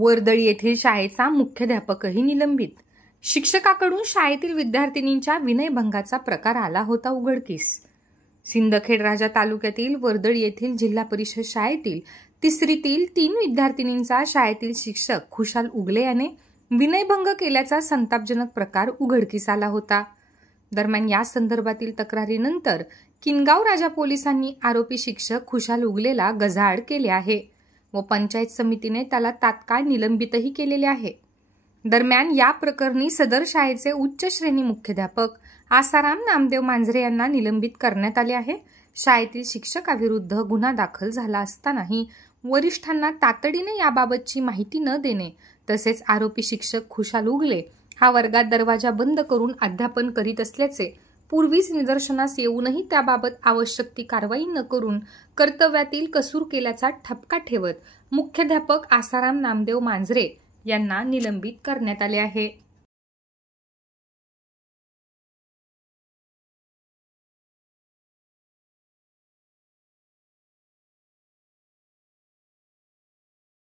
वर्दळी येथील शाळेचा मुख्याध्यापकही निलंबित. शिक्षकाकडून शाळेतील विद्यार्थिनींच्या विनयभंगाचा प्रकार आला होता उघडकीस. सिंदखेड राजा तालुक्यातील वर्दळी येथील जिल्हा परिषद शाळेतील तिसरीतील 3 विद्यार्थिनींचा शाळेतील शिक्षक खुशाल उगले याने विनयभंग केल्याचा संतापजनक प्रकार उघडकीस आला होता. दरम्यान या संदर्भातील तक्रारीनंतर किनगाव राजा पोलिसांनी आरोपी शिक्षक खुशाल उगलेला गजाआड केले आहे व पंचायत समितीने त्याला तात्काळ निलंबितही केलेले आहे. दरम्यान या प्रकरणी सदर शाळेचे उच्च श्रेणी मुख्याध्यापक आसाराम नामदेव मांजरे यांना निलंबित करण्यात आले आहे. शाळेतील शिक्षकाविरुद्ध गुन्हा दाखल झाला असतानाही वरिष्ठांना तातडीने याबाबतची माहिती न देणे तसेच आरोपी शिक्षक खुशाल उगले हा वर्गात दरवाजा बंद करून अध्यापन करीत असल्याचे पूर्वीच निदर्शनास येऊनही त्याबाबत आवश्यक ती कारवाई न करून कर्तव्यातील कसूर केल्याचा ठपका ठेवत मुख्याध्यापक आसाराम नामदेव मांजरे यांना निलंबित करण्यात आले आहे.